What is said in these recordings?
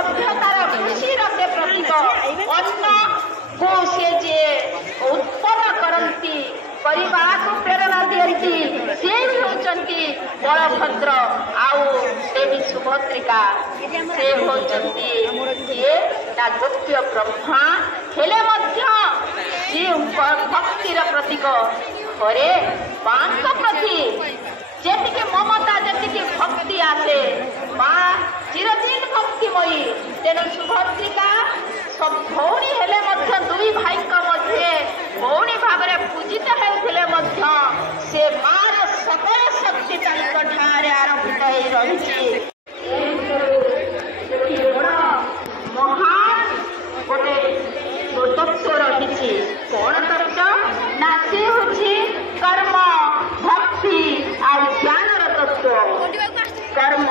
सभ्यतार खुशीर से प्रतीक अन्न को से जे उत्पन्न करती को प्रेरणा दियंती से भी होचंती बलभद्र आउ देवी सुभद्रिका से होचंती ये ना गोप्य ब्रह्मा हेले मध्य भक्तिर प्रतीक घरे मांस प्रति जेतिके ममता जेतिके भक्ति आसे माँ चिरदिन भक्तिमयी तेणु सुभद्रिका सब भौणी हेले मध्य दुई भाई मध्य भौणी भाव पूजित होते से मार सकल शक्ति ठारे आरंभित रही महान गोटे तत्व रही कौन तत्व ना सी हूँ कर्म भक्ति और ज्ञानर तत्व कर्म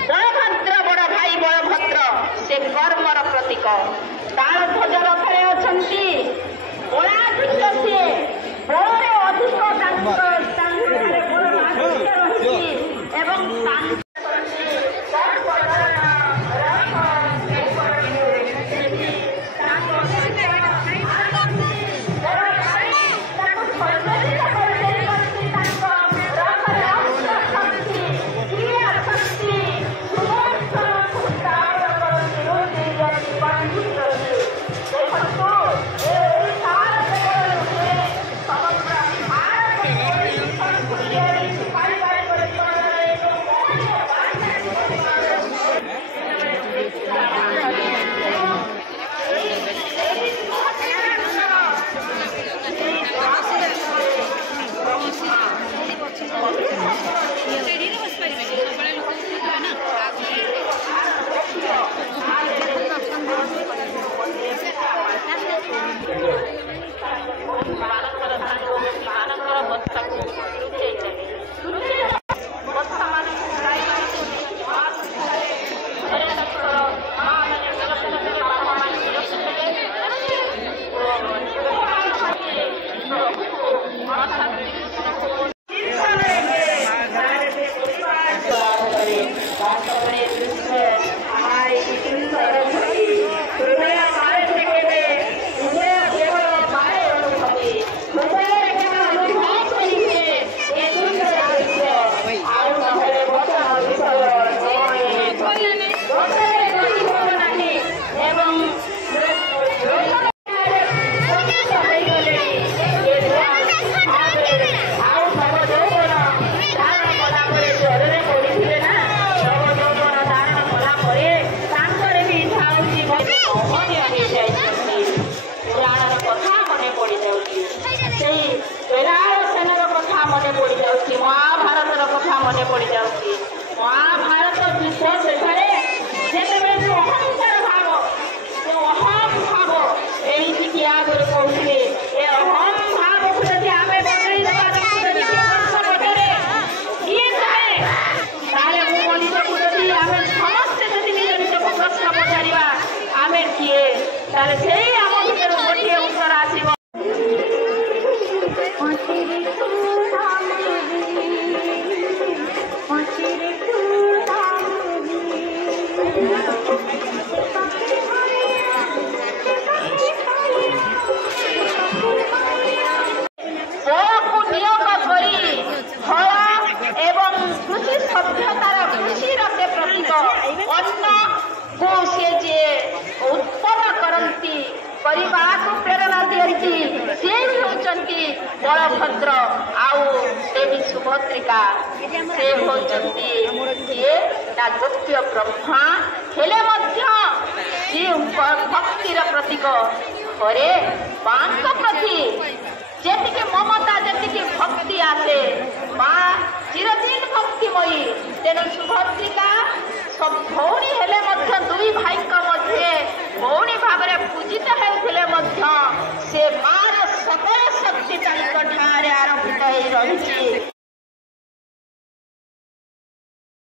बलभद्र बड़ भाई बलभद्र से कर्मर प्रतीक ताल ध्वज रथरे अच्छी बलाधिक्य सी बड़े अधिक महाभारत कथा मन पड़ जाऊँगी महाभारत युद्ध शेषे जिते जो अहंकार भाव जो अहम भाव ये आगे कहते ये अहम भाव को जब आम बदले किए जाए मनीष को जब आम समस्ते जब निज निज को प्रश्न पचारा आम किए से आम भर गोटे उत्तर आसो सभ्यतार खुशीर से प्रतीक अन्न को से जे उत्पन्न करती को प्रेरणा दियंती से भी होचंती बलभद्र आउ देवी सुभद्रिका से होचंती ये ना गोप्य ब्रह्मा हेले मध्य भक्तिर प्रतीक घरे मांस प्रति जेतिके ममता जेतिके भक्ति आसे माँ चिरदिन भक्तिमयी तेणु सुभद्रिका